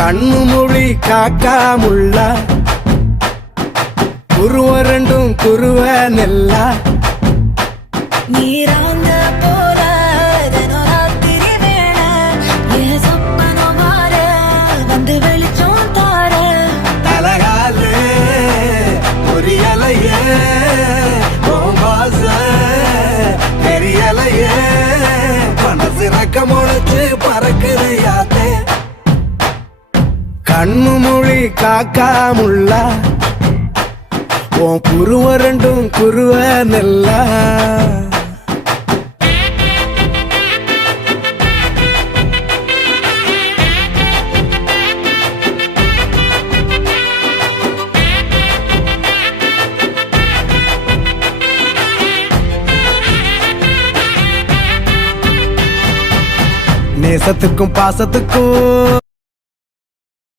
கண்ணு மொழி காக்காமுள்ள குருவ ரெண்டும் குருவ நெல்லா நீராங்க போல தினராத்திரி வேளை என் சொப்பனம் மாற வந்து வெளிச்சம் தார தலகாலே பொரியலையே ஓம்பாச பெரியலையே மனசு ரக்க முளைச்சு பறக்குதையாத்தே கண்ணு மொழி காக்காமுள்ள உன் குருவ ரெண்டும் குருவ நெல்லா நேசத்துக்கும் பாசத்துக்கும்